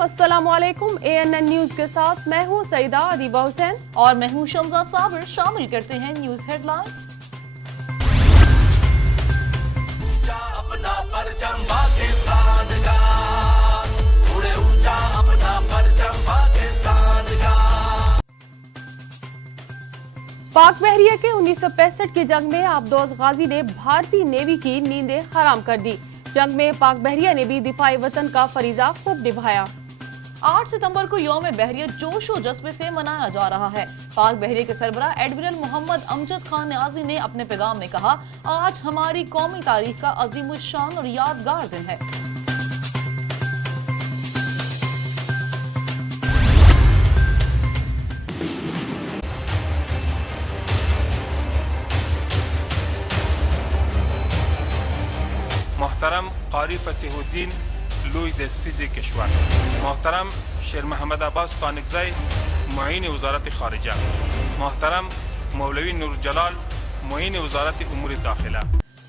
नाज़रीन, अस्सलामुअलैकुम। ANN news के साथ मैं हूँ सईदा अदीबा हुसैन और मैं हूँ शमजा साबिर। शामिल करते हैं न्यूज हेडलाइंस। अपना परचम पाकिस्तान का, उड़े ऊंचा अपना परचम पाकिस्तान का। पाक बहरिया के 1965 की जंग में आबदोज गाजी ने भारतीय नेवी की नींदें हराम कर दी। जंग में पाक बहरिया ने भी दिफाई वतन का फरीजा खूब निभाया। 8 सितंबर को यौम बहरिया जोश और जज्बे से मनाया जा रहा है। पाक बहरिया के सरबराह एडमिरल मोहम्मद अमजद खान न्याजी ने अपने पैगाम में कहा, आज हमारी कौमी तारीख का अजीम शान और यादगार दिन है। मोहतरम कारी फसीहुद्दीन लुई दस्तीज़ कश्वर, मोहतरम शेर महमद अब्बास कानिकज़ई मुईन वज़ारत ख़ारिजा, मोहतरम मौलवी नूर जलाल मुईन वज़ारत उमूर दाखिला।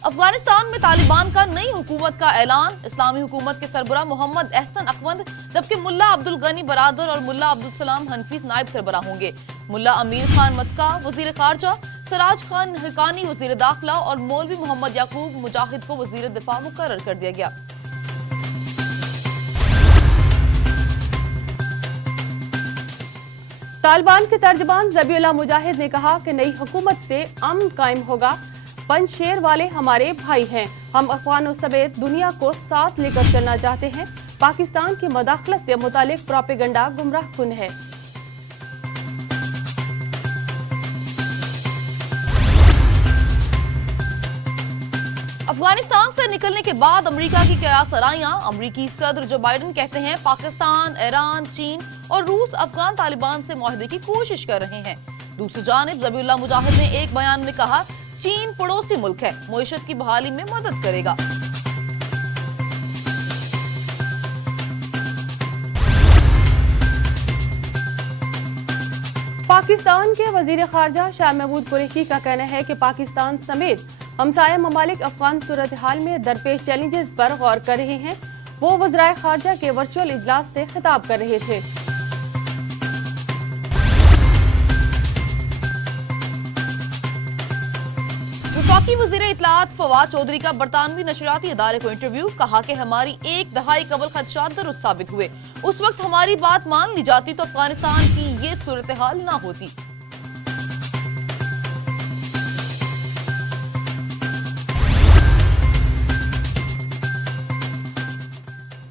अफगानिस्तान में तालिबान का नई हुकूमत का ऐलान। इस्लामी हुकूमत के सरबराह मोहम्मद एहसन अखवंद, जबकि मुल्ला अब्दुल गनी बरादर और मुल्ला अब्दुल सलाम हनफीज नायब सरबराह होंगे। मुल्ला अमीर खान मक्का वजीर खारजा, सराज खान हकानी वजीर दाखिला और मौलवी मोहम्मद याकूब मुजाहिद को वजीर दिफा मुकर्रर कर दिया गया। तालिबान के तर्जमान ज़बीउल्लाह मुजाहिद ने कहा कि नई हुकूमत से अमन कायम होगा। पंजशेर वाले हमारे भाई हैं। हम अफगानों समेत दुनिया को साथ लेकर चलना चाहते हैं। पाकिस्तान की मदाखलत से मुतालिक प्रोपेगेंडा गुमराह कुन है। अफगानिस्तान से निकलने के बाद अमेरिका की क़यासराइयां। अमेरिकी सदर जो बाइडेन कहते हैं पाकिस्तान, ईरान, चीन और रूस अफगान तालिबान से मुआहदे की कोशिश कर रहे हैं। दूसरी जानिब ज़बीउल्लाह मुजाहिद ने एक बयान में कहा, चीन पड़ोसी मुल्क है, मईशत की बहाली में मदद करेगा। पाकिस्तान के वजीर खारजा शाह महमूद कुरैशी का कहना है कि पाकिस्तान समेत हमसाया ममालिक अफगान सूरत हाल में दरपेश चैलेंजेस पर गौर कर रहे हैं। वो वज़राए खारजा के वर्चुअल इजलास से खिताब कर रहे थे। वफाकी वज़ीर इत्तलाआत फवाद चौधरी का बरतानवी नशरियाती इदारे को इंटरव्यू। कहा कि हमारी एक दहाई कबल खदशात दुरुस्त साबित हुए। उस वक्त हमारी बात मान ली जाती तो अफगानिस्तान की ये सूरत हाल ना होती।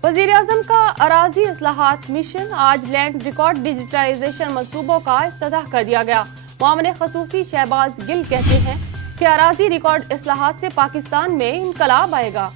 वज़ीर आज़म का अराजी इस्लाहात मिशन। आज लैंड रिकॉर्ड डिजिटलाइजेशन मंसूबों का इफ्तिताह कर दिया गया। मामले खसूसी शहबाज गिल कहते हैं कि अराजी रिकॉर्ड इस्लाहात से पाकिस्तान में इनकलाब आएगा।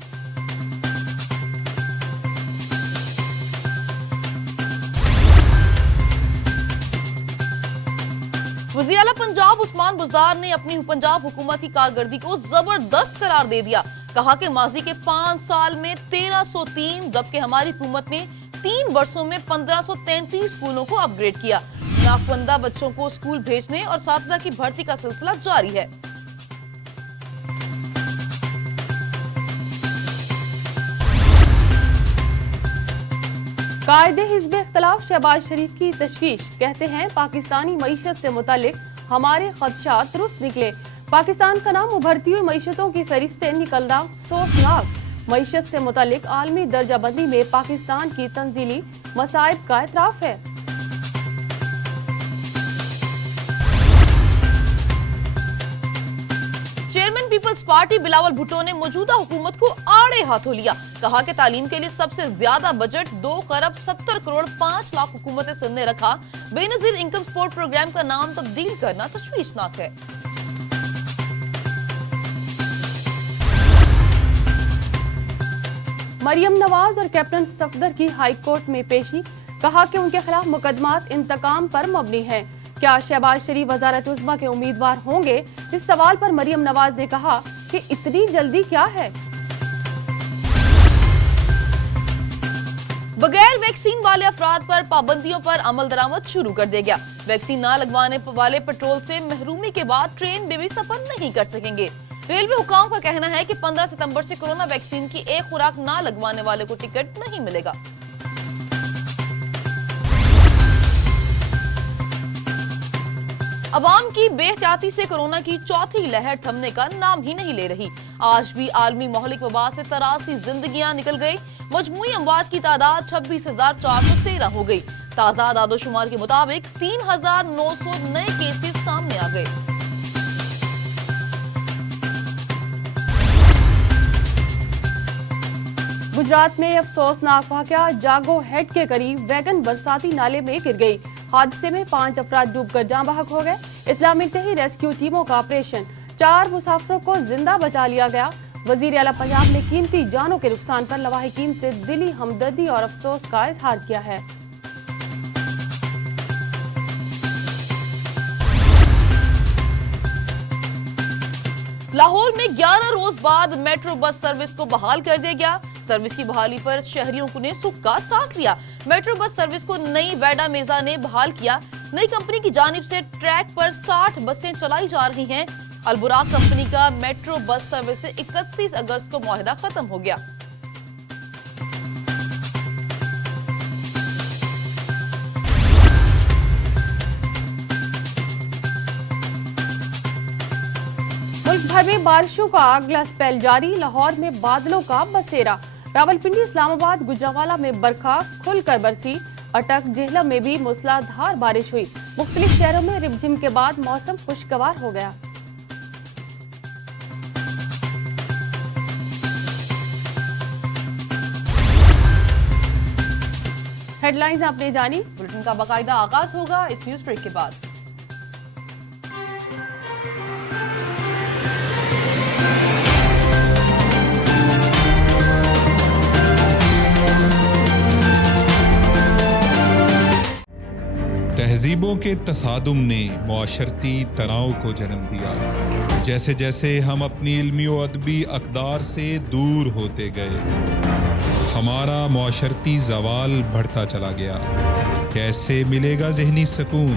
वज़ीर आला पंजाब उस्मान बुज़दार ने अपनी पंजाब हुकूमत की कारकर्दगी को जबरदस्त करार दे दिया। कहा कि माजी के 5 साल में 1303, जबकि हमारी हुकूमत ने 3 वर्षों में 1533 स्कूलों को अपग्रेड किया। नाखबंदा बच्चों को स्कूल भेजने और साथिया की भर्ती का सिलसिला जारी है। कायदे हिज़्ब इख्तिलाफ शहबाज शरीफ की तशवीश। कहते हैं पाकिस्तानी मईशत से मुतालिक हमारे खदशात दुरुस्त निकले। पाकिस्तान का नाम उभरती हुई मईशतों की फहरिस्तें निकलना अफसोसनाक। मईशत से मुतालिक आलमी दर्जा बंदी में पाकिस्तान की तंजीली मसाइब का एतराफ है। चेयरमैन पीपल्स पार्टी बिलावल भुट्टो ने मौजूदा हुकूमत को आड़े हाथों लिया। कहा कि तालीम के लिए सबसे ज्यादा बजट 2 खरब 70 करोड़ 5 लाख हुकूमत सिंध ने रखा। बेनजीर इनकम सपोर्ट प्रोग्राम का नाम तब्दील करना तशवीशनाक है। मरियम नवाज और कैप्टन सफदर की हाई कोर्ट में पेशी। कहा कि उनके खिलाफ मुकदमात इंतकाम पर मबनी है। क्या शहबाज शरीफ वजारत उज़्मा के उम्मीदवार होंगे? इस सवाल पर मरियम नवाज ने कहा कि इतनी जल्दी क्या है। बगैर वैक्सीन वाले अफराद पर पाबंदियों पर अमल दरामद शुरू कर दिया गया। वैक्सीन न लगवाने वाले पेट्रोल से महरूमी के बाद ट्रेन में भी सफर नहीं कर सकेंगे। रेलवे हुकाम का कहना है कि 15 सितंबर से कोरोना वैक्सीन की एक खुराक ना लगवाने वाले को टिकट नहीं मिलेगा। عوام کی بے احتیاطی سے کورونا کی چوتھی لہر تھمنے کا نام ہی نہیں لے رہی. آج بھی عالمی مہلک وبا سے 83 زندگیاں نکل گئی. مجموعی اموات کی تعداد 26,413 ہو گئی. تازہ اعداد و شمار کے مطابق 3,900 نئے کیسز سامنے آ گئے. گجرات میں افسوسناک واقعہ. جاگو ہیڈ کے قریب ویگن برساتی نالے میں گر گئی. حادثے میں 5 افراد ڈوب کر جاں بحق ہو گئے. اطلاع ملتے ہی ریسکیو ٹیموں کا آپریشن. 4 مسافروں کو زندہ بچا لیا گیا. وزیر اعلیٰ پنجاب نے قیمتی جانوں کے نقصان پر لواحقین سے دلی ہمدردی اور افسوس کا اظہار کیا ہے. لاہور میں 11 روز بعد میٹرو بس سروس کو بحال کر دیا گیا. سروس کی بحالی پر شہریوں نے سکھ کا سانس لیا. میٹرو بس سروس کو نئی ویڈا میزا نے بحال کیا. نئی کمپنی کی جانب سے ٹریک پر 60 بسیں چلائی جا رہی ہیں. البراق کمپنی کا میٹرو بس سروس سے 31 اگست کو معاہدہ ختم ہو گیا. ملک بھر میں بارشوں کا اگلا اسپیل جاری. لاہور میں بادلوں کا بسیرا. راولپنڈی، اسلام آباد، گجرانوالہ میں برکھا کھل کر برسی. اٹک، جہلم میں بھی موسلا دھار بارش ہوئی. مختلف شہروں میں رم جھم کے بعد موسم خوشگوار ہو گیا. ہیڈ لائنز آپ نے جانی. بلیٹن کا باقاعدہ آغاز ہوگا اس نیوز بریک کے بعد. تہذیبوں کے تصادم نے معاشرتی تناؤ کو جنم دیا. جیسے جیسے ہم اپنی علمی و ادبی اقدار سے دور ہوتے گئے، ہمارا معاشرتی زوال بڑھتا چلا گیا. کیسے ملے گا ذہنی سکون؟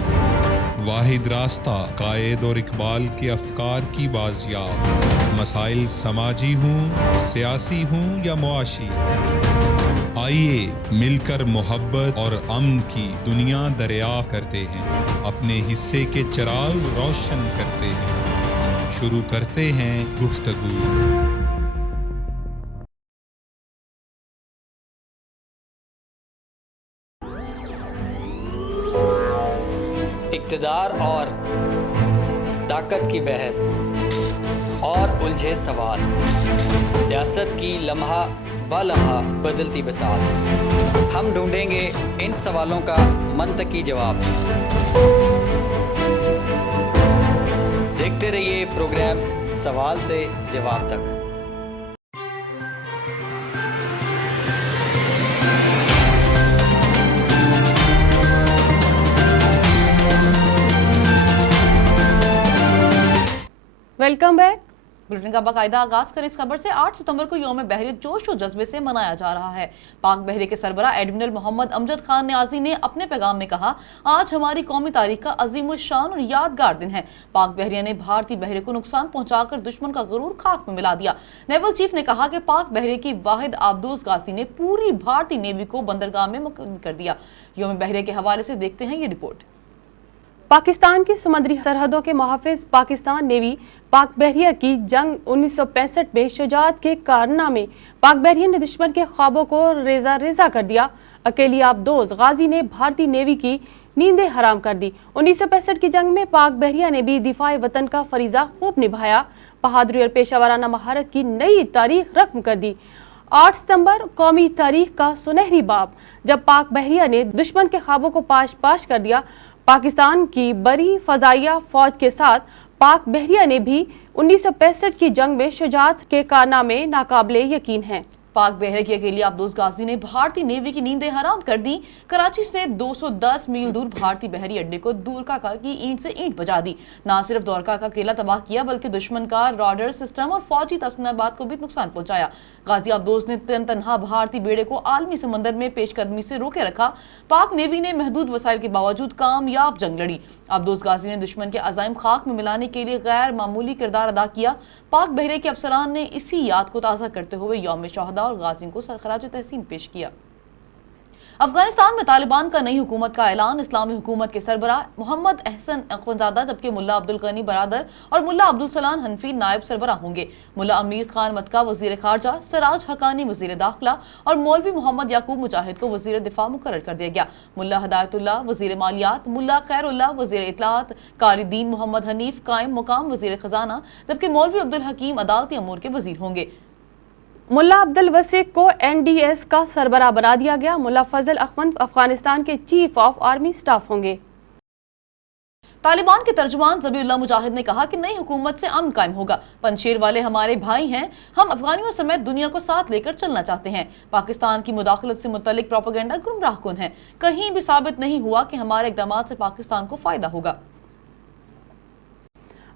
واحد راستہ قائد اور اقبال کے افکار کی بازیاب. مسائل سماجی ہوں، سیاسی ہوں یا معاشی، آئیے مل کر محبت اور امن کی دنیا دریافت کرتے ہیں. اپنے حصے کے چراغ روشن کرتے ہیں. شروع کرتے ہیں گفتگو. اقتدار اور طاقت کی بحث اور الجھے سوال، سیاست کی لمحہ با لمحہ بدلتی بساط. ہم ڈھونڈیں گے ان سوالوں کا منطقی جواب. دیکھتے رہیے پروگرام سوال سے جواب تک. Welcome back. بلیٹن کا باقاعدہ آغاز کر اس خبر سے. 8 ستمبر کو یوم بحریت جوش و جذبے سے منایا جا رہا ہے. پاک بحریہ کے سربراہ ایڈمرل محمد امجد خان نیازی نے اپنے پیغام میں کہا، آج ہماری قومی تاریخ کا عظیم الشان اور یادگار دن ہے. پاک بحریہ نے بھارتی بحریہ کو نقصان پہنچا کر دشمن کا غرور خاک میں ملا دیا. نیول چیف نے کہا کہ پاک بحریہ کی واحد آبدوز غازی نے پوری بھارتی نیوی کو بندرگاہ میں مقید کر دیا. یوم بحریہ کے حوالے سے دیکھتے ہیں یہ رپورٹ. پاکستان کی سمندری سرحدوں کے محافظ پاکستان نیوی پاک بحریہ کی جنگ 1965 میں شجاعت کے کارنامے. پاک بحریہ نے دشمن کے خوابوں کو ریزہ ریزہ کر دیا. اکیلی آبدوز غازی نے بھارتی نیوی کی نیندیں حرام کر دی. 1965 کی جنگ میں پاک بحریہ نے بھی دفاع وطن کا فریضہ خوب نبھایا. بہادری اور پیشہ ورانہ مہارت کی نئی تاریخ رقم کر دی. 8 ستمبر قومی تاریخ کا سنہری باب، جب پاک بحریہ نے دشمن کے خوابوں کو پاش پاش کر دیا. پاکستان کی بڑی فضائیہ فوج کے ساتھ پاک بحریہ نے بھی 1965 کی جنگ میں شجاعت کے کارنامے ناقابل یقین ہیں. پاک بحریہ کے اکیلی آبدوز غازی نے بھارتی نیوی کی نیندیں حرام کر دی. کراچی سے 210 میل دور بھارتی بحری اڈے کو دورکا کی اینٹ سے اینٹ بجا دی. نہ صرف دورکا کا قلعہ تباہ کیا بلکہ دشمن کا راڈر سسٹم اور فوجی تصنیفات کو بھی نقصان پہنچایا. غازی آبدوز نے تنہا بھارتی بیڑے کو عالمی سمندر میں پیش قدمی سے روکے رکھا. پاک نیوی نے محدود وسائل کے باوجود کامیاب جنگ لڑی. آبدوز غازی نے دشمن کے عزائم خاک میں ملانے کے لیے غیر معمولی کردار ادا کیا. پاک بحریہ کے افسران نے اسی یاد کو تازہ کرتے ہوئے یوم شہداء اور غازیوں کو خراج تحسین پیش کیا. افغانستان میں طالبان کا نئی حکومت کا اعلان، اسلامی حکومت کے سربراہ محمد احسن اخونزادہ جبکہ ملا عبدالغنی برادر اور ملا عبدالسلام حنفی نائب سربراہ ہوں گے۔ ملا امیر خان متکا وزیر خارجہ، سراج حقانی وزیر داخلہ اور مولوی محمد یعقوب مجاہد کو وزیر دفاع مقرر کر دیا گیا۔ ملا ہدایت اللہ وزیر مالیات، ملا خیر اللہ وزیر اطلاعات، قاری دین محمد حنیف قائم مقام وزیر خزانہ جبکہ مولوی عبدالحکیم عدالتی امور کے وزیر ہوں گے۔ ملا عبدالوسیع کو NDS کا سربراہ بنا دیا گیا۔ ملا فضل احمد افغانستان کے چیف آف آرمی سٹاف ہوں گے۔ طالبان کے ترجمان ذبیح اللہ مجاہد نے کہا کہ نئی حکومت سے امن قائم ہوگا۔ پنشیر والے ہمارے بھائی ہیں، ہم افغانیوں سمیت دنیا کو ساتھ لے کر چلنا چاہتے ہیں۔ پاکستان کی مداخلت سے متعلق پروپیگنڈا گمراہ کن ہے، کہیں بھی ثابت نہیں ہوا کہ ہمارے اقدامات سے پاکستان کو فائدہ ہوگا۔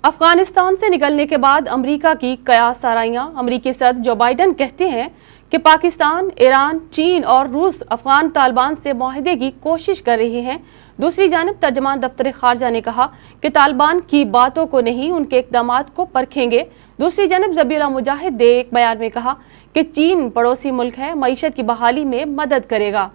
افغانستان سے نکلنے کے بعد امریکہ کی قیاس آرائیاں، امریکی صدر جو بائیڈن کہتے ہیں کہ پاکستان، ایران، چین اور روس افغان طالبان سے معاہدے کی کوشش کر رہے ہیں۔ دوسری جانب ترجمان دفتر خارجہ نے کہا کہ طالبان کی باتوں کو نہیں، ان کے اقدامات کو پرکھیں گے۔ دوسری جانب ذبیح اللہ مجاہد نے ایک بیان میں کہا کہ چین پڑوسی ملک ہے، معیشت کی بحالی میں مدد کرے گا۔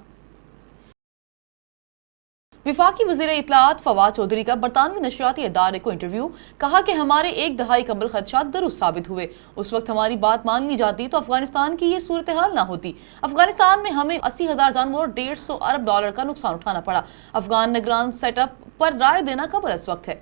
وفاقی وزیر اطلاعات فواد چودھری کا برطانوی نشریاتی ادارے کو انٹرویو، کہا کہ ہمارے ایک دہائی قبل خدشات درست ثابت ہوئے، اس وقت ہماری بات مان لی جاتی تو افغانستان کی یہ صورتحال نہ ہوتی۔ افغانستان میں ہمیں 80,000 جانوروں اور $150 ارب کا نقصان اٹھانا پڑا۔ افغان نگران سیٹ اپ پر رائے دینا قبل اس وقت ہے۔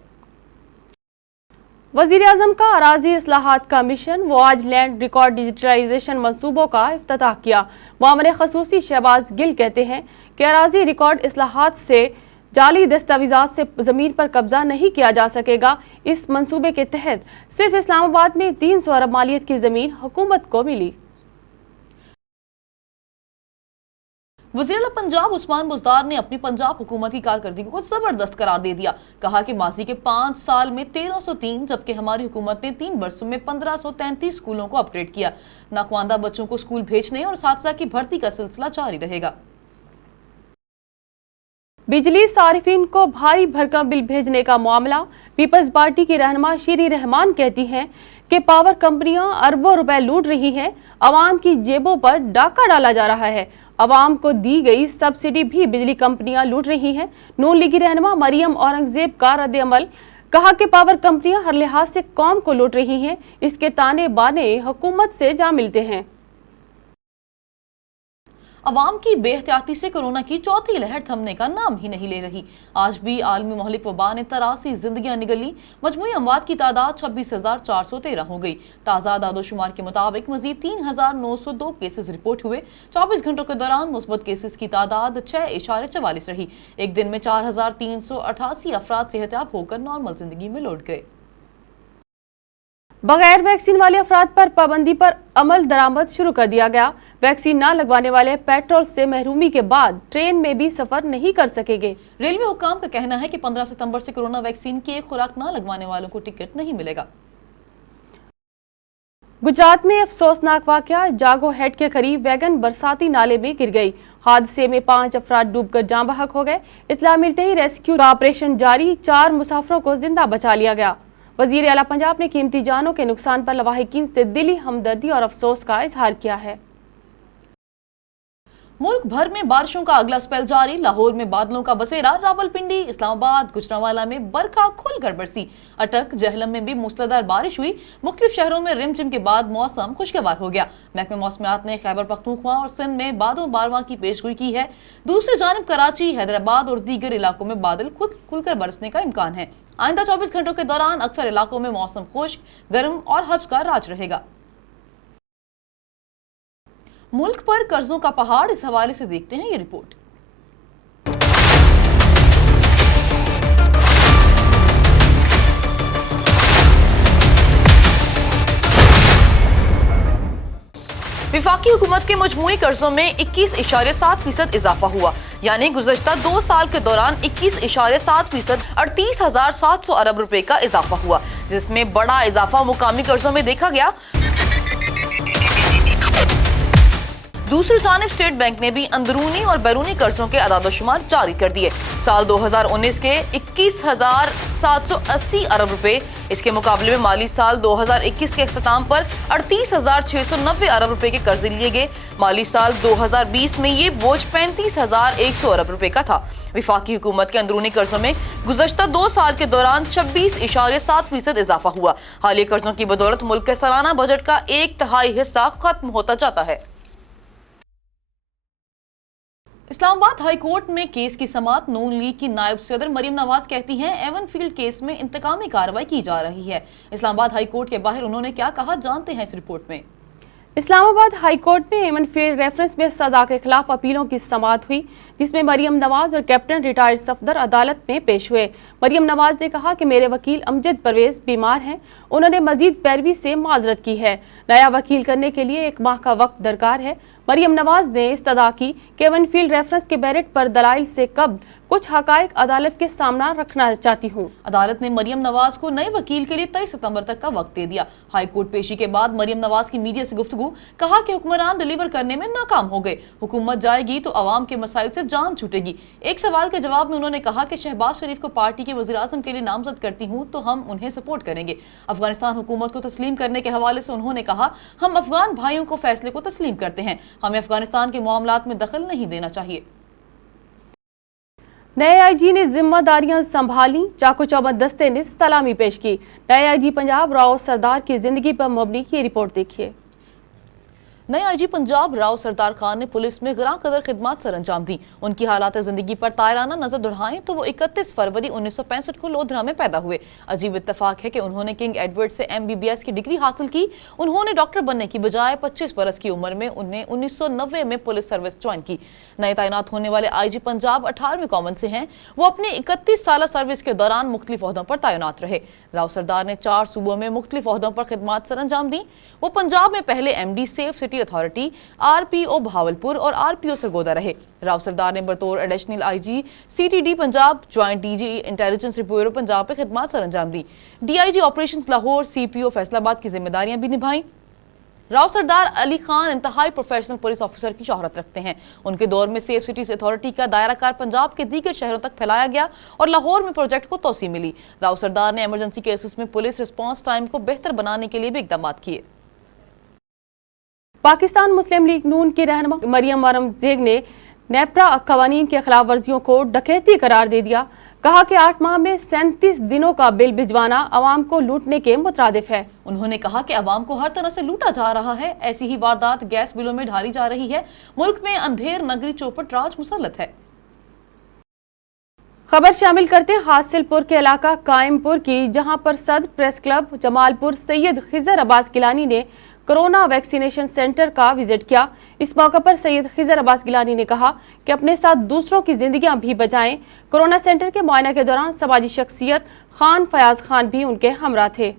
وزیر اعظم کا اراضی اصلاحات کا مشن، وہ آج لینڈ ریکارڈ ڈیجیٹلائزیشن منصوبوں کا افتتاح کیا۔ معمر خصوصی شہباز گل کہتے ہیں کہ اراضی ریکارڈ اصلاحات سے جعلی دستاویزات سے زمین پر قبضہ نہیں کیا جا سکے گا۔ اس منصوبے کے تحت صرف اسلام آباد میں 300 ارب مالیت کی زمین حکومت کو ملی۔ وزیر اعلیٰ پنجاب عثمان بزدار نے اپنی پنجاب حکومت کی کارکردگی کو زبردست قرار دے دیا، کہا کہ ماضی کے 5 سال میں 1303 جبکہ ہماری حکومت نے 3 برسوں میں 1533 اسکولوں کو اپ گریڈ کیا۔ ناخواندہ بچوں کو اسکول بھیجنے اور اساتذہ کی بھرتی کا سلسلہ جاری رہے گا۔ بجلی صارفین کو بھاری بھرکم بل بھیجنے کا معاملہ، پیپلز پارٹی کی رہنما شیری رحمان کہتی ہیں کہ پاور کمپنیاں اربوں روپے لوٹ رہی ہیں، عوام کی جیبوں پر ڈاکہ ڈالا جا رہا ہے۔ عوام کو دی گئی سبسڈی بھی بجلی کمپنیاں لوٹ رہی ہیں۔ نون لیگی رہنما مریم اورنگزیب کا رد عمل، کہا کہ پاور کمپنیاں ہر لحاظ سے قوم کو لوٹ رہی ہیں، اس کے تانے بانے حکومت سے جا ملتے ہیں۔ عوام کی بے احتیاطی سے کورونا کی چوتھی لہر تھمنے کا نام ہی نہیں لے رہی۔ آج بھی عالمی مہلک وبا نے 83 زندگیاں نگلی، مجموعی اموات کی تعداد 26,413 ہو گئی۔ تازہ اعداد و شمار کے مطابق مزید 3,902 کیسز رپورٹ ہوئے۔ 24 گھنٹوں کے دوران مثبت کیسز کی تعداد 6.44 رہی۔ ایک دن میں 4,388 افراد صحت یاب ہو کر نارمل زندگی میں لوٹ گئے۔ بغیر ویکسین والے افراد پر پابندی پر عمل درآمد شروع کر دیا گیا۔ ویکسین نہ لگوانے والے پیٹرول سے محرومی کے بعد ٹرین میں بھی سفر نہیں کر سکیں گے۔ ریلوے حکام کا کہنا ہے کہ 15 ستمبر سے کورونا ویکسین کی ایک خوراک نہ لگوانے والوں کو ٹکٹ نہیں ملے گا۔ گجرات میں افسوسناک واقعہ، جاگو ہیڈ کے قریب ویگن برساتی نالے میں گر گئی۔ حادثے میں 5 افراد ڈوب کر جاں بحق ہو گئے۔ اطلاع ملتے ہی ریسکیو کا آپریشن جاری، 4 مسافروں کو زندہ بچا لیا گیا۔ وزیر اعلیٰ پنجاب نے قیمتی جانوں کے نقصان پر لواحقین سے دلی ہمدردی اور افسوس کا اظہار کیا ہے۔ ملک بھر میں بارشوں کا اگلا سپیل جاری، لاہور میں بادلوں کا بسیرا، راولپنڈی، اسلام آباد، گجرانوالہ میں برکھا کھل کر برسی، اٹک، جہلم میں بھی موسلادھار بارش ہوئی۔ مختلف شہروں میں رم جم کے بعد موسم خوشگوار ہو گیا۔ محکمہ موسمیات نے خیبر پختونخوا اور سندھ میں بادوں بارواں کی پیشگوئی کی ہے۔ دوسری جانب کراچی، حیدرآباد اور دیگر علاقوں میں بادل کھل کر برسنے کا امکان ہے۔ آئندہ 24 گھنٹوں کے دوران اکثر علاقوں میں موسم خشک، گرم اور حبس کا راج رہے گا۔ ملک پر قرضوں کا پہاڑ، اس حوالے سے دیکھتے ہیں یہ رپورٹ۔ وفاقی حکومت کے مجموعی قرضوں میں 21.7% اضافہ ہوا، یعنی گزشتہ 2 سال کے دوران 21.7% 38,700 ارب روپے کا اضافہ ہوا، جس میں بڑا اضافہ مقامی قرضوں میں دیکھا گیا۔ दूसरी जानिब स्टेट बैंक ने भी अंदरूनी और बैरूनी कर्जों के अदाद-ओ-शुमार जारी कर दिए। साल 2019 के 21,780 अरब रुपए, इसके मुकाबले में माली साल 2021 के इख्तिताम पर 38,690 अरब रुपए के कर्जे लिए गए। माली साल 2020 में ये बोझ 35,100 अरब रुपए का था। वफाकी हुकूमत के अंदरूनी कर्जों में गुज़श्ता 2 साल के दौरान 26.7% इजाफा हुआ। हालिया कर्जों की बदौलत मुल्क के सालाना बजट का 1/3 हिस्सा खत्म होता जाता है। इस्लामाबाद हाई कोर्ट में केस की समाअत नून लीग की नायब सदर मरियम नवाज कहती हैं एवन फील्ड केस में इंतकामी कार्रवाई की जा रही है। इस्लामाबाद हाई कोर्ट के बाहर उन्होंने क्या कहा, जानते हैं इस रिपोर्ट में। इस्लामाबाद हाई कोर्ट में एवन फील्ड रेफरेंस में सजा के खिलाफ अपीलों की समाअत हुई, जिसमें मरियम नवाज और कैप्टन रिटायर्ड सफदर अदालत में पेश हुए। मरियम नवाज ने कहा कि मेरे वकील अमजद परवेज बीमार हैं, उन्होंने मजीद पैरवी से माजरत की है। नया वकील करने के लिए 1 माह का वक्त दरकार है। मरियम नवाज ने इस्तदा की कि एवन फील्ड रेफरेंस के मेरिट पर दलाइल से कब्ल कुछ हकाइक अदालत के सामना रखना चाहती हूँ। अदालत ने मरियम नवाज को नए वकील के लिए 23 सितंबर तक का वक्त दे दिया। हाई कोर्ट पेशी के बाद मरियम नवाज की मीडिया से गुफ्तगू, कहा कि हुक्मरान डिलीवर करने में नाकाम हो गए, हुकूमत जाएगी तो अवाम के मसाइल से जान छूटेगी। एक सवाल के जवाब में उन्होंने कहा कि शहबाज शरीफ को पार्टी के वज़ीर आज़म के लिए नामजद करती हूँ तो हम उन्हें सपोर्ट करेंगे। अफगानिस्तान हुकूमत को तस्लीम करने के हवाले से उन्होंने कहा, हम अफगान भाइयों को फैसले को तस्लीम करते हैं, हमें अफगानिस्तान के मामलात में दखल नहीं देना चाहिए। नए आईजी ने जिम्मेदारियां संभाली, चाको चौबंद दस्ते ने सलामी पेश की। नए आईजी पंजाब राव सरदार की जिंदगी पर मबनी की रिपोर्ट देखिए। नए आईजी पंजाब राव सरदार खान ने पुलिस में गरां कदर खिदमत सर अंजाम दी। उनकी हालात जिंदगी पर तायराना नजर दौड़ाएं तो वो 31 फरवरी 1965 को लोधरा में पैदा हुए। अजीब इत्तेफाक है कि उन्होंने किंग एडवर्ड से MBBS की डिग्री हासिल की। उन्होंने डॉक्टर बनने की बजाय 25 बरस की उम्र में उन्हें 1990 में पुलिस सर्विस ज्वाइन की। नए तैनात होने वाले आईजी पंजाब 18वें कॉमन से हैं। वो अपनी 31 साल सर्विस के दौरान मुख्तलिफ ओहदों पर तैनात रहे। राव सरदार ने 4 सूबों में मुख्तलिफ ओहदों पर खिदमत सर अंजाम दी। वो पंजाब में पहले MD safe city authority, RPO Bahawalpur और RPO सरगोदा रहे। राव सरदार ने बतौर additional IG CTD Punjab, joint DG intelligence bureau Punjab पे खिदमत सर अंजाम दी। DIG operations Lahore, CPO Faisalabad की जिम्मेदारियां भी निभाई। राव सरदार अली खान इंतहाई प्रोफेशनल पुलिस ऑफिसर की शोहरत रखते हैं। उनके दौर में सेफ सिटीज अथॉरिटी का दायरा कार पंजाब के दीगर शहरों तक फैलाया गया और लाहौर में प्रोजेक्ट को तोसी मिली। राव सरदार ने इमरजेंसी केसेस में पुलिस रिस्पांस टाइम को बेहतर बनाने के लिए भी इकदाम किए। पाकिस्तान मुस्लिम लीग नून की रहनुमा मरियम औरंगजेब ने नेपरा कवानीन के खिलाफ वर्जियों को डकैती करार दे दिया। कहा कि 8 माह में 37 दिनों का बिल भिजवाना अवाम को लूटने के मुतरादिफ है। उन्होंने कहा कि अवाम को हर तरह से लूटा जा रहा है। ऐसी ही वारदात गैस बिलों में ढाली जा रही है। मुल्क में अंधेर नगरी चौपट राज मुसल्लत है। खबर शामिल करते हैं हासिलपुर के इलाका कायमपुर की, जहां पर सदर प्रेस क्लब जमालपुर सैयद खिजर अब्बास गिलानी ने कोरोना वैक्सीनेशन सेंटर का विजिट किया। इस मौके पर सैयद खिजर अब्बास गिलानी ने कहा कि अपने साथ दूसरों की जिंदगियां भी बचाएं। कोरोना सेंटर के मुआयना के दौरान समाजी शख्सियत खान फयाज खान भी उनके हमरा थे।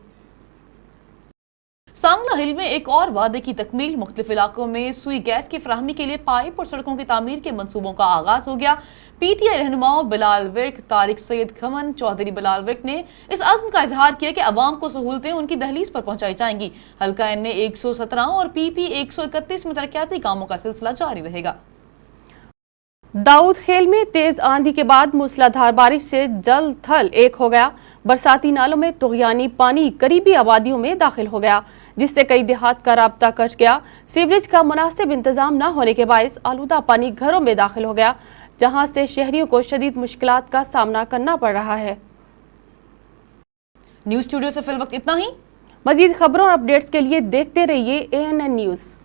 सांगला हिल में एक और वादे की तकमील, मुख्तलिफ इलाकों में सुई गैस की फराहमी के लिए पाइप और सड़कों की तामीर के मंसूबों का आगाज हो गया। PTI रहनुमाओं बिलाल विर्क, तारिक सैयद खमन, चौधरी बिलाल विर्क ने इस अज़्म का इजहार किया कि अवाम को सहूलतें उनकी दहलीज पर पहुंचाई जाएंगी। हल्का NA 117 और PP 131 में तरक्याती कामों का सिलसिला जारी रहेगा। दाऊद खेल में तेज आंधी के बाद मूसलाधार बारिश से जल थल एक हो गया। बरसाती नालों में तुग़यानी पानी करीबी आबादियों में दाखिल हो गया, जिससे कई देहात का राब्ता कट गया। सीवरेज का मुनासिब इंतजाम न होने के बायस आलूदा पानी घरों में दाखिल हो गया, जहां से शहरियों को शदीद मुश्किलात का सामना करना पड़ रहा है। न्यूज़ स्टूडियो से फिल वक्त इतना ही। मजीद खबरों और अपडेट्स के लिए देखते रहिए ANN न्यूज़।